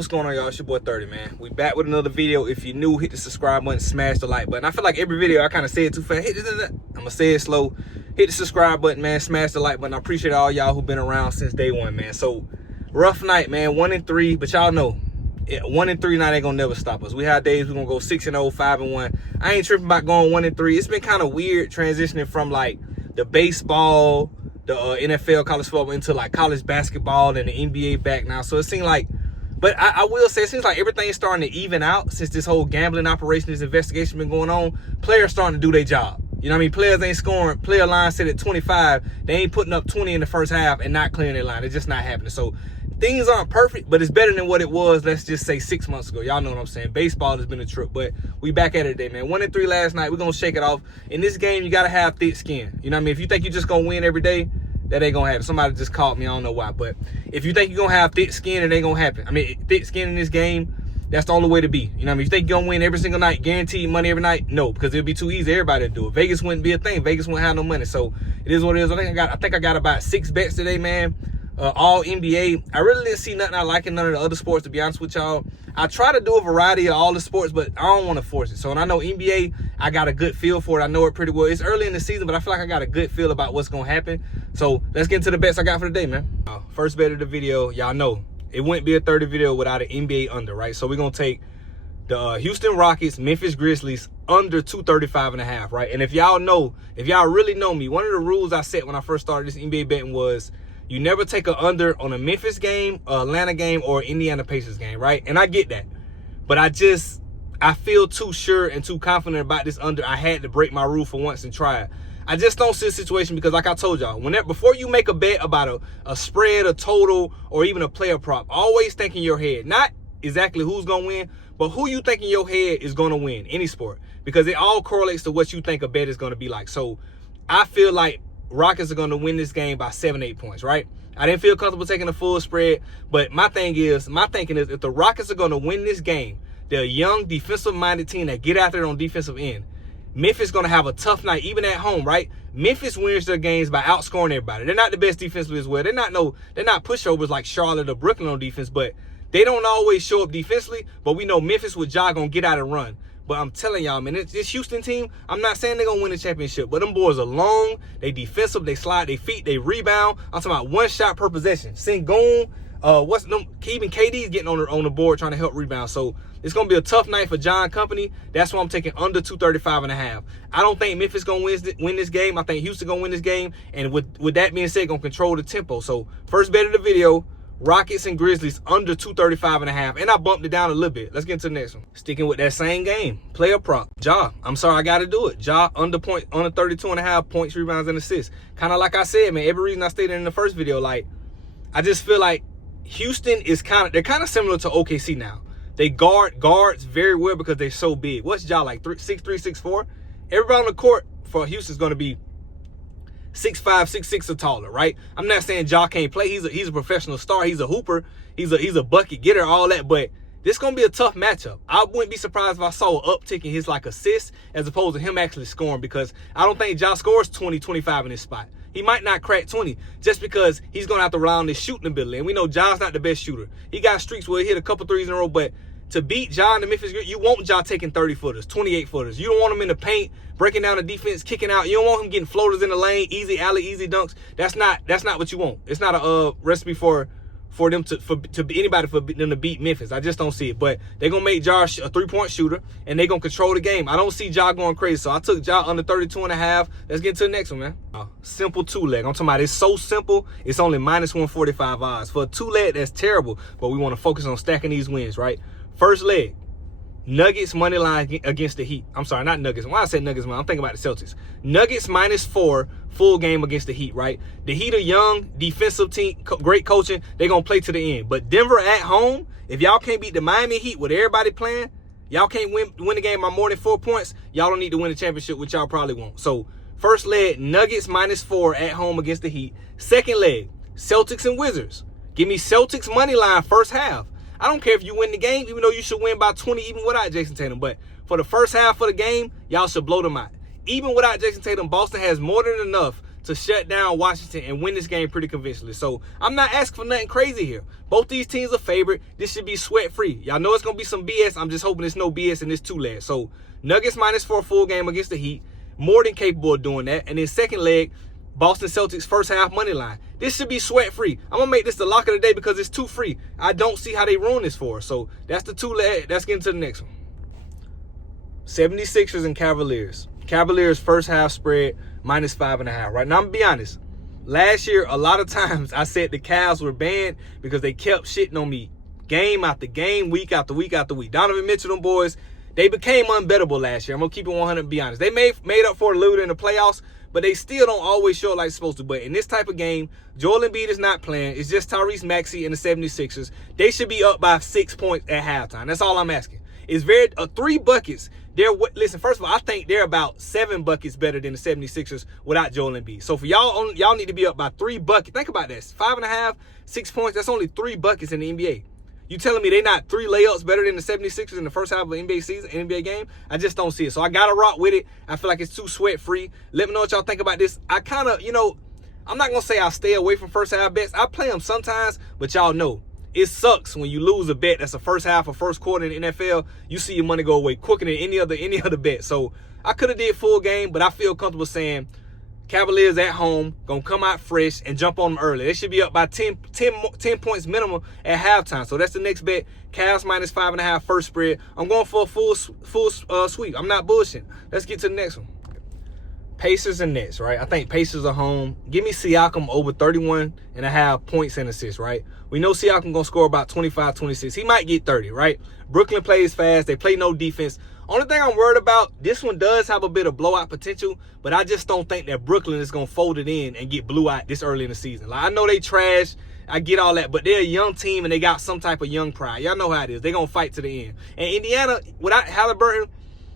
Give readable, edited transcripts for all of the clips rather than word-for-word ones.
what's going on, y'all? It's your boy 30, man. We back with another video. If you're new, hit the subscribe button, smash the like button. I feel like every video I kind of say it too fast. I'm gonna say it slow. Hit the subscribe button, man. Smash the like button. I appreciate all y'all who've been around since day one, man. So rough night, man. 1-3, but y'all know 1-3 night ain't gonna never stop us. We have days we're gonna go 6-0, 5-1. I ain't tripping about going 1-3. It's been kind of weird transitioning from like the baseball, the NFL, college football into like college basketball and the NBA back now. So it seemed like, but I will say, it seems like everything's starting to even out since this whole gambling operation, this investigation been going on. Players starting to do their job. You know what I mean? Players ain't scoring. Player line set at 25. They ain't putting up 20 in the first half and not clearing their line. It's just not happening. So things aren't perfect, but it's better than what it was, let's just say 6 months ago. Y'all know what I'm saying. Baseball has been a trip, but we back at it today, man. 1-3 last night. We're going to shake it off. In this game, you got to have thick skin. You know what I mean? If you think you're just going to win every day, that ain't going to happen. Somebody just called me. I don't know why. But if you think you're going to have thick skin, it ain't going to happen. I mean, thick skin in this game, that's the only way to be. You know what I mean? If you think you're going to win every single night, guaranteed money every night, no, because it'd be too easy. Everybody to do it. Vegas wouldn't be a thing. Vegas wouldn't have no money. So it is what it is. I think I got about 6 bets today, man. All NBA. I really didn't see nothing I like in none of the other sports, to be honest with y'all. I try to do a variety of all the sports, but I don't want to force it. So when I know NBA, I got a good feel for it. I know it pretty well. It's early in the season, but I feel like I got a good feel about what's going to happen. So let's get into the bets I got for the day, man. First bet of the video, y'all know it wouldn't be a 30 video without an NBA under, right? So we're going to take the Houston Rockets, Memphis Grizzlies under 235.5, right? And if y'all really know me, one of the rules I set when I first started this NBA betting was you never take an under on a Memphis game, Atlanta game, or Indiana Pacers game, right? And I get that. But I feel too sure and too confident about this under. I had to break my rule for once and try it. I just don't see a situation because, like I told y'all, before you make a bet about a spread, a total, or even a player prop, always think in your head, not exactly who's going to win, but who you think in your head is going to win any sport, because it all correlates to what you think a bet is going to be like. So I feel like Rockets are going to win this game by 7-8 points, right? I didn't feel comfortable taking the full spread, but my thinking is if the Rockets are going to win this game, they're a young defensive-minded team that get out there on defensive end. Memphis is going to have a tough night, even at home, right? Memphis wins their games by outscoring everybody. They're not the best defensively as well. They're not pushovers like Charlotte or Brooklyn on defense, but they don't always show up defensively. But we know Memphis with Ja going to get out and run. But I'm telling y'all, man, this Houston team, I'm not saying they're going to win the championship, but them boys are long, they defensive, they slide their feet, they rebound. I'm talking about one shot per possession. Sengun, even KD's getting on the board trying to help rebound. So it's going to be a tough night for John Company. That's why I'm taking under 235.5. I don't think Memphis going to win this game. I think Houston going to win this game. And with that being said, going to control the tempo. So first bet of the video, Rockets and Grizzlies under 235.5. And I bumped it down a little bit. Let's get into the next one. Sticking with that same game. Player prop. Ja. I'm sorry, I got to do it. Ja under 32.5 points, rebounds, and assists. Kind of like I said, man, every reason I stated in the first video, like, I just feel like Houston is they're kind of similar to OKC now. They guards very well because they're so big. What's Ja like? 6'3", 6'4"? Everybody on the court for Houston is going to be 6'5", 6'6" or taller, right? I'm not saying Ja can't play. He's a professional star. He's a hooper. He's a bucket getter, all that. But this is going to be a tough matchup. I wouldn't be surprised if I saw an uptick in his like assists as opposed to him actually scoring, because I don't think Ja scores 20, 25 in this spot. He might not crack 20 just because he's going to have to rely on his shooting ability. And we know Ja's not the best shooter. He got streaks where he hit a couple threes in a row, but to beat Ja in the Memphis, you want Ja taking 30-footers, 28-footers. You don't want him in the paint, breaking down the defense, kicking out. You don't want him getting floaters in the lane, easy alley, easy dunks. That's not what you want. It's not a recipe for them to beat Memphis. I just don't see it. But they're gonna make Ja a 3-point shooter, and they're gonna control the game. I don't see Ja going crazy, so I took Ja under 32.5. Let's get to the next one, man. Simple 2-leg. I'm talking about it's so simple. It's only -145 odds for a 2-leg. That's terrible. But we want to focus on stacking these wins, right? First leg, Nuggets money line against the Heat. I'm sorry, not Nuggets. Why I say Nuggets, man? I'm thinking about the Celtics. Nuggets -4 full game against the Heat, right? The Heat are young, defensive team, great coaching. They're going to play to the end. But Denver at home, if y'all can't beat the Miami Heat with everybody playing, y'all can't win the game by more than 4 points, y'all don't need to win the championship, which y'all probably won't. So first leg, Nuggets -4 at home against the Heat. Second leg, Celtics and Wizards. Give me Celtics money line first half. I don't care if you win the game, even though you should win by 20 even without Jason Tatum. But for the first half of the game, y'all should blow them out. Even without Jason Tatum, Boston has more than enough to shut down Washington and win this game pretty convincingly. So I'm not asking for nothing crazy here. Both these teams are favored. This should be sweat-free. Y'all know it's going to be some BS. I'm just hoping there's no BS in this two leg. So Nuggets minus for a full game against the Heat. More than capable of doing that. And then second leg, Boston Celtics first half money line. This should be sweat-free. I'm going to make this the lock of the day because it's too free. I don't see how they ruin this for us. So that's the two leg. Let's get into the next one. 76ers and Cavaliers. Cavaliers first half spread minus 5.5. Right now, I'm going to be honest. Last year, a lot of times I said the Cavs were banned because they kept shitting on me game after game, week after week after week. Donovan Mitchell, them boys, they became unbettable last year. I'm going to keep it 100 and be honest. They made up for it a little bit in the playoffs, but they still don't always show it like it's supposed to. But in this type of game, Joel Embiid is not playing. It's just Tyrese Maxey and the 76ers. They should be up by 6 points at halftime. That's all I'm asking. It's 3 buckets. Listen, first of all, I think they're about 7 buckets better than the 76ers without Joel Embiid. So for y'all need to be up by 3 buckets. Think about this. 5.5, 6 points. That's only 3 buckets in the NBA. You telling me they not 3 layups better than the 76ers in the first half of an NBA season, NBA game? I just don't see it. So I got to rock with it. I feel like it's too sweat-free. Let me know what y'all think about this. I kind of, I'm not going to say I'll stay away from first half bets. I play them sometimes, but y'all know. It sucks when you lose a bet that's the first half or first quarter in the NFL. You see your money go away quicker than any other bet. So I could have did full game, but I feel comfortable saying Cavaliers at home, going to come out fresh and jump on them early. They should be up by 10 points minimum at halftime. So that's the next bet. Cavs minus 5.5 first spread. I'm going for a full sweep. I'm not bullshitting. Let's get to the next one. Pacers and Nets, right? I think Pacers are home. Give me Siakam over 31.5 points and assists, right? We know Siakam going to score about 25, 26. He might get 30, right? Brooklyn plays fast. They play no defense. Only thing I'm worried about, this one does have a bit of blowout potential, but I just don't think that Brooklyn is going to fold it in and get blew out this early in the season. Like, I know they trash. I get all that, but they're a young team and they got some type of young pride. Y'all know how it is. They're going to fight to the end. And Indiana, without Halliburton,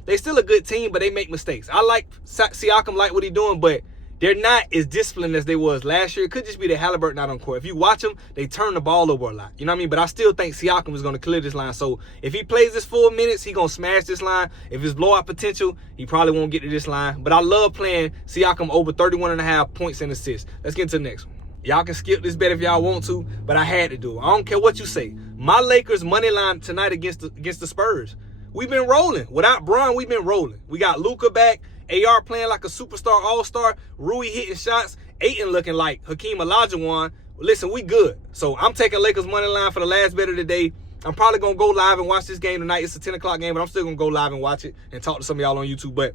they still a good team, but they make mistakes. I like Siakam, like what he's doing, but they're not as disciplined as they was last year. It could just be that Halliburton not on court. If you watch them, they turn the ball over a lot. You know what I mean? But I still think Siakam is going to clear this line. So if he plays this full minutes, he's going to smash this line. If it's blowout potential, he probably won't get to this line. But I love playing Siakam over 31.5 points and assists. Let's get into the next one. Y'all can skip this bet if y'all want to, but I had to do it. I don't care what you say. My Lakers money line tonight against the Spurs. We've been rolling. Without Bron, we've been rolling. We got Luka back. AR playing like a superstar all-star. Rui hitting shots. Ayton looking like Hakeem Olajuwon. Listen, we good. So I'm taking Lakers money line for the last bet of the day. I'm probably going to go live and watch this game tonight. It's a 10 o'clock game, but I'm still going to go live and watch it and talk to some of y'all on YouTube. But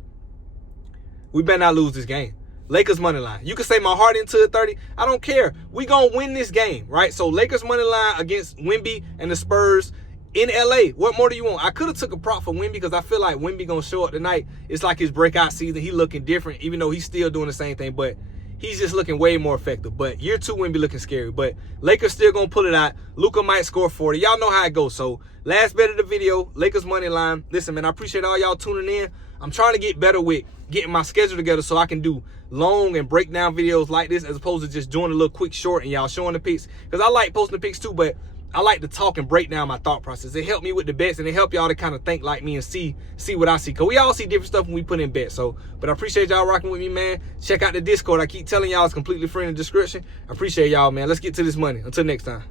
we better not lose this game. Lakers money line. You can say my heart into it 30. I don't care. We going to win this game, right? So Lakers money line against Wemby and the Spurs in LA. What more do you want? I could have took a prop for Wemby because I feel like Wemby going to show up tonight. It's like his breakout season. He looking different, even though he's still doing the same thing, but he's just looking way more effective. But year 2 Wemby looking scary. But Lakers still going to pull it out. Luka might score 40. Y'all know how it goes. So last bet of the video, Lakers money line. Listen, man, I appreciate all y'all tuning in. I'm trying to get better with getting my schedule together so I can do long and breakdown videos like this as opposed to just doing a little quick short and y'all showing the picks. Because I like posting the picks too, but I like to talk and break down my thought process. It helped me with the bets and it helped y'all to kind of think like me and see what I see. Because we all see different stuff when we put in bets. So, but I appreciate y'all rocking with me, man. Check out the Discord. I keep telling y'all it's completely free in the description. I appreciate y'all, man. Let's get to this money. Until next time.